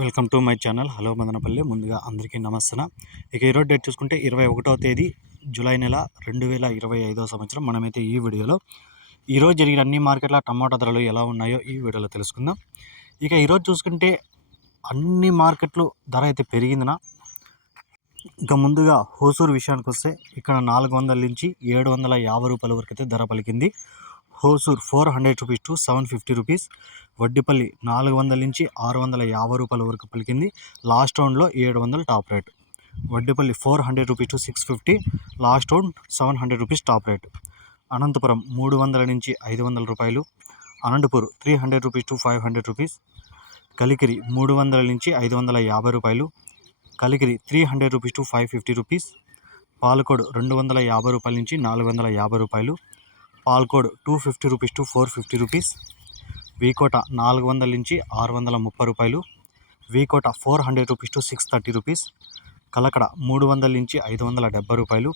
Welcome to my channel. Hello Madanapalle. ముందుగా అందరికీ నమస్తే ఇక ఈరోజు డేట్ చూసుకుంటే ఇరవై ఒకటో తేదీ జూలై నెల రెండు వేల ఇరవై ఐదో సంవత్సరం. మనమైతే ఈ వీడియోలో ఈరోజు జరిగిన అన్ని మార్కెట్ల టమాటా ధరలు ఎలా ఉన్నాయో ఈ వీడియోలో తెలుసుకుందాం. ఇక ఈరోజు చూసుకుంటే అన్ని మార్కెట్లు ధర అయితే పెరిగిందినా. ఇక ముందుగా హోసూరు విషయానికి వస్తే ఇక్కడ నాలుగు వందల నుంచి ఏడు వందల యాభై రూపాయల వరకు అయితే ధర పలికింది. Hosur four hundred rupees to seven fifty rupees. Vaddipalli నాలుగు వందల నుంచి ఆరు వందల యాభై రూపాయల వరకు పలికింది. లాస్ట్ రౌండ్లో ఏడు వందలు top rate. Vaddipalli four hundred rupees to six fifty. Last round seven hundred rupees top rate. Anantapur మూడు వందల నుంచి ఐదు వందల రూపాయలు. Anantapur three hundred rupees to five hundred rupees. Kalikiri మూడు వందల నుంచి ఐదు వందల యాభై రూపాయలు. Kalikiri three hundred rupees to five fifty rupees. Palakode రెండు వందల యాభై రూపాయల నుంచి నాలుగు వందల యాభై రూపాయలు. Palakode two fifty rupees to four fifty rupees. V Kota నాలుగు వందల నుంచి ఆరు వందల ముప్పై రూపాయలు. V Kota four hundred rupees to six thirty rupees. Kalakada మూడు వందల నుంచి ఐదు వందల డెబ్బై రూపాయలు.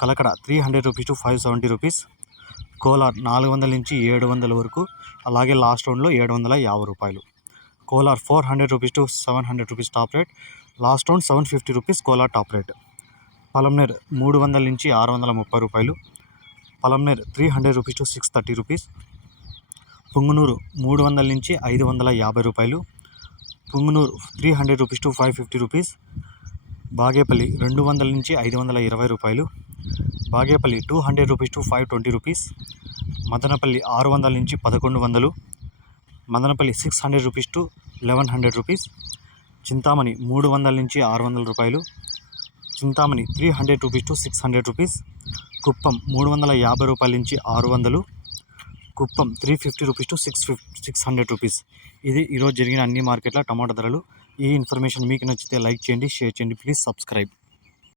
Kalakada three hundred rupees to five seventy rupees. Kolar నాలుగు వందల నుంచి ఏడు వందల వరకు అలాగే లాస్ట్ రౌండ్లో ఏడు వందల యాభై రూపాయలు. Kolar four hundred rupees to seven hundred rupees top rate. Last round seven fifty rupees Kolar top rate. Palamaner మూడు వందల నుంచి ఆరు వందల ముప్పై రూపాయలు. Palamaner three hundred rupees to six thirty rupees Punganur మూడు వందల నుంచి ఐదు వందల యాభై రూపాయలు. Punganur three hundred rupees to five fifty rupees Bagepalli రెండు వందల నుంచి ఐదు వందల ఇరవై రూపాయలు. Bagepalli two hundred rupees to five twenty rupees Madanapalle ఆరు వందల నుంచి పదకొండు వందలు. Madanapalle six hundred rupees to eleven hundred rupees Chintamani మూడు వందల నుంచి ఆరు వందల రూపాయలు. Chintamani three hundred rupees to six hundred rupees Kuppam మూడు వందల యాభై రూపాయల నుంచి ఆరు వందలు Kuppam three fifty rupees to six fifty six hundred rupees. ఇది ఈరోజు జరిగిన అన్ని మార్కెట్ల టమాటా ధరలు. ఈ ఇన్ఫర్మేషన్ మీకు నచ్చితే లైక్ చేయండి షేర్ చేయండి ప్లీజ్ సబ్స్క్రైబ్.